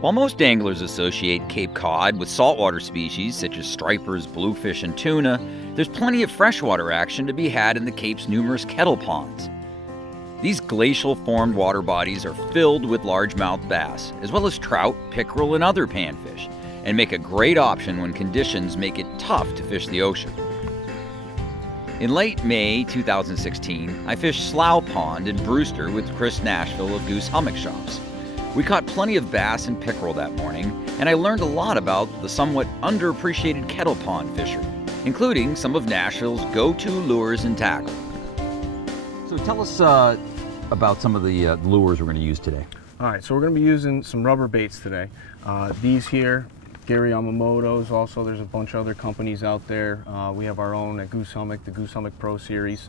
While most anglers associate Cape Cod with saltwater species such as stripers, bluefish, and tuna, there's plenty of freshwater action to be had in the Cape's numerous kettle ponds. These glacial-formed water bodies are filled with largemouth bass, as well as trout, pickerel, and other panfish, and make a great option when conditions make it tough to fish the ocean. In late May 2016, I fished Slough Pond in Brewster with Chris Nashville of Goose Hummocks Shops. We caught plenty of bass and pickerel that morning, and I learned a lot about the somewhat underappreciated kettle pond fishery, including some of Nashville's go-to lures and tackle. So tell us about some of the lures we're going to use today. All right, so we're going to be using some rubber baits today. These here, Gary Yamamoto's. Also, there's a bunch of other companies out there. We have our own at Goose Hummock, the Goose Hummock Pro Series.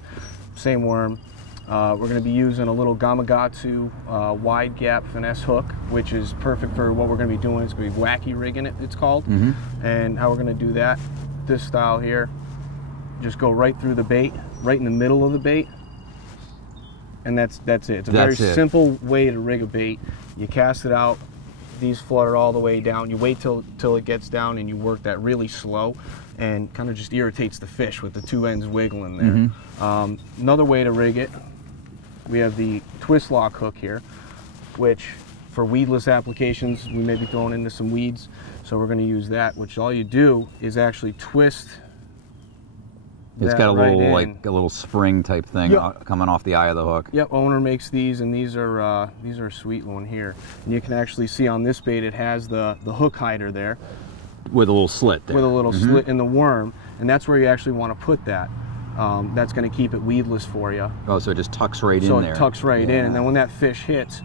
Same worm. We're going to be using a little Gamakatsu wide gap finesse hook, which is perfect for what we're going to be doing. It's going to be wacky rigging, it's called. And how we're going to do that, this style here, just go right through the bait, right in the middle of the bait. And that's it. It's a very simple way to rig a bait. You cast it out, these flutter all the way down. You wait till it gets down, and you work that really slow, and kind of just irritates the fish with the two ends wiggling there. Another way to rig it, we have the twist lock hook here, which for weedless applications, we may be throwing into some weeds. So we're going to use that, which all you do is actually twist. It's got a little like a little spring type thing coming off the eye of the hook. Yep, owner makes these, and these are a sweet one here. And you can actually see on this bait it has the hook hider there. With a little slit there. With a little slit in the worm, and that's where you actually want to put that. That's going to keep it weedless for you. Oh, so it just tucks right in there. So it tucks right in, and then when that fish hits,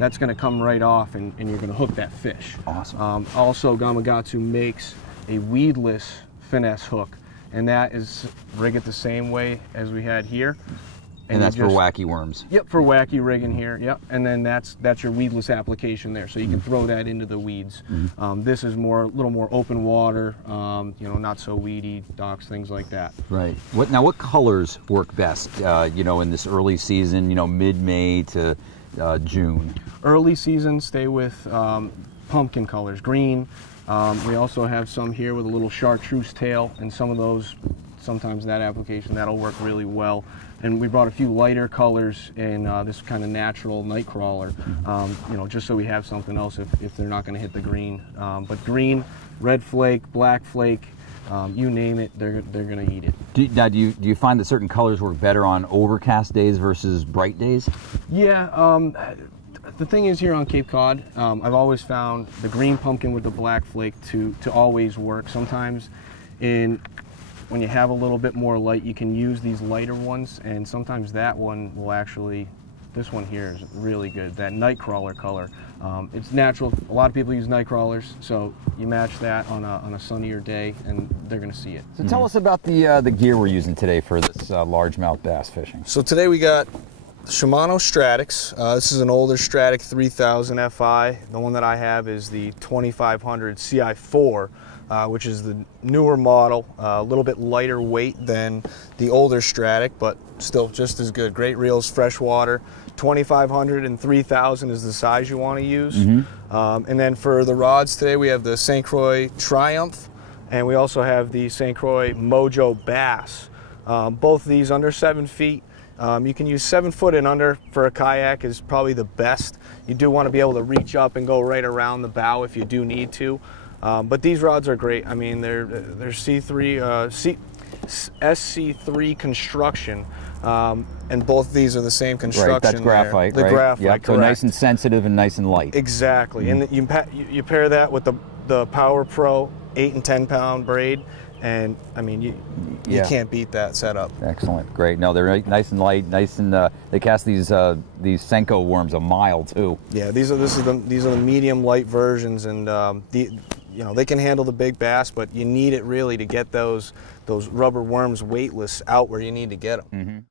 that's going to come right off, and you're going to hook that fish. Awesome. Also, Gamakatsu makes a weedless finesse hook, and that is rig it the same way as we had here. And that's for wacky worms. Yep, for wacky rigging here. Yep, and then that's your weedless application there, so you can throw that into the weeds. This is a little more open water, you know, not so weedy, docks, things like that. Right. What colors work best? You know, in this early season, you know, mid-May to June. Early season, stay with pumpkin colors, green. We also have some here with a little chartreuse tail, and some of those, sometimes that application, that'll work really well. And we brought a few lighter colors in this kind of natural night crawler, you know, just so we have something else if they're not going to hit the green. But green, red flake, black flake, you name it, they're going to eat it. Do you find that certain colors work better on overcast days versus bright days? Yeah. The thing is, here on Cape Cod, I've always found the green pumpkin with the black flake to always work. Sometimes when you have a little bit more light, you can use these lighter ones, and sometimes that one will actually, this one here is really good, that nightcrawler color. It's natural. A lot of people use nightcrawlers, so you match that on a sunnier day, and they're going to see it. So tell us about the gear we're using today for this largemouth bass fishing. So today we got Shimano Stratix. This is an older Stratic 3000 FI. The one that I have is the 2500 CI4, which is the newer model, a little bit lighter weight than the older Stratic, but still just as good. Great reels, freshwater. 2500 and 3000 is the size you want to use. And then for the rods today, we have the St. Croix Triumph, and we also have the St. Croix Mojo Bass. Both of these under 7 feet. You can use 7 foot and under for a kayak is probably the best. You do want to be able to reach up and go right around the bow if you do need to. But these rods are great. I mean, they're SC3 construction, and both of these are the same construction. Right, that's graphite, the right? Graphite, yep, correct. So nice and sensitive and nice and light. Exactly, and you pair that with the Power Pro 8 and 10 pound braid, and I mean, you can't beat that setup. Excellent, great. No, they're nice and light, nice and they cast these Senko worms a mile too. Yeah, these are the medium light versions, and you know, they can handle the big bass, but you need it really to get those rubber worms weightless out where you need to get them.